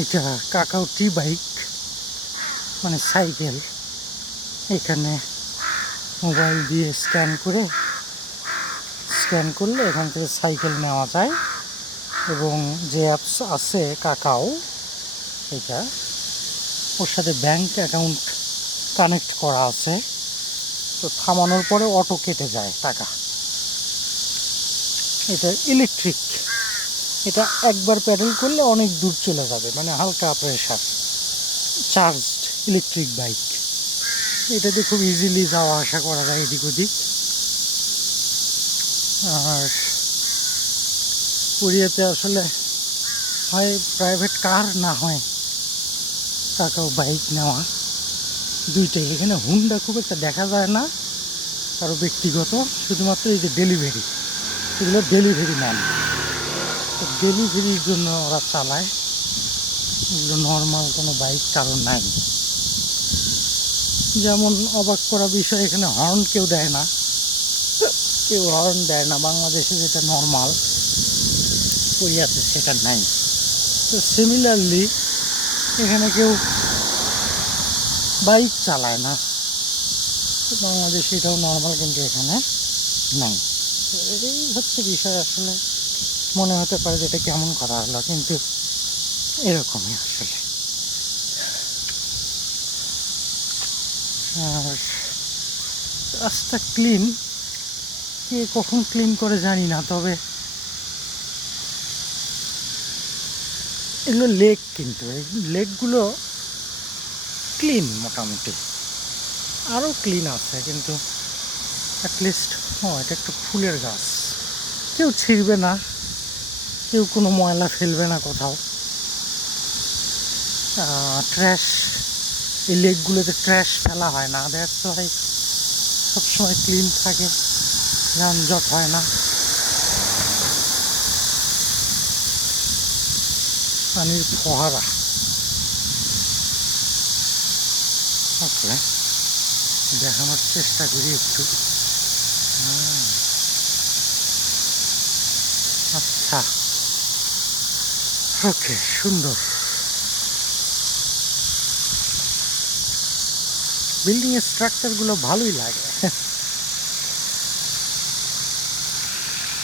এটা কাকাও T bike, মানে cycle. এখানে মোবাইল দিয়ে স্ক্যান করলে এখান থেকে সাইকেল নেওয়া যায়। এবং যে অ্যাপস আছে কাকাও, এটা ওর সাথে ব্যাংক অ্যাকাউন্ট কানেক্ট করা আছে। তো থামানোর পরে অটো কেটে যায় টাকা। এটা ইলেকট্রিক, এটা একবার প্যাডেল করলে অনেক দূর চলে যাবে, মানে হালকা প্রেশার চার্জড ইলেকট্রিক বাইক। এটাতে খুব ইজিলি যাওয়া আসা করা যায় এদিক ওদিক। আর কোরিয়াতে আসলে হয় প্রাইভেট কার, না হয় কাকাও বাইক নেওয়া, দুইটাই। এখানে হুন্ডা খুব একটা দেখা যায় না কারো ব্যক্তিগত, শুধুমাত্র এই যে ডেলিভারি, এগুলো ডেলিভারি ম্যান, তো ডেলিভারির জন্য ওরা চালায়। এগুলো নর্মাল কোনো বাইক কারণ নাই। যেমন অবাক করা বিষয়, এখানে হর্ন কেউ দেয় না, কেউ হর্ন দেয় না। বাংলাদেশে যেটা নর্মাল, কোরিয়াতে সেটা নাই। তো সিমিলারলি এখানে কেউ বাইক চালায় না, তো বাংলাদেশে এটাও নর্মাল, কিন্তু এখানে নাই। তো এই হচ্ছে বিষয়। আসলে মনে হতে পারে যে এটা কেমন করা হলো, কিন্তু এরকমই আসলে। আর রাস্তা ক্লিন, কে কখন ক্লিন করে জানি না, তবে এগুলো লেক, কিন্তু এই লেকগুলো ক্লিন মোটামুটি, আরও ক্লিন আছে, কিন্তু অ্যাটলিস্ট এটা একটা ফুলের গাছ, কেউ ছিঁড়বে না, কেউ কোনো ময়লা ফেলবে না কোথাও। ট্র্যাশ, এই লেকগুলোতে ট্র্যাশ ফেলা হয় না, দ্যাটস ওয়াই সবসময় ক্লিন থাকে, যানজট হয় না। পানির ফোয়ারা, ওকে দেখানোর চেষ্টা করি একটু। আচ্ছা, ওকে, সুন্দর। বিল্ডিংয়ের স্ট্রাকচারগুলো ভালোই লাগে।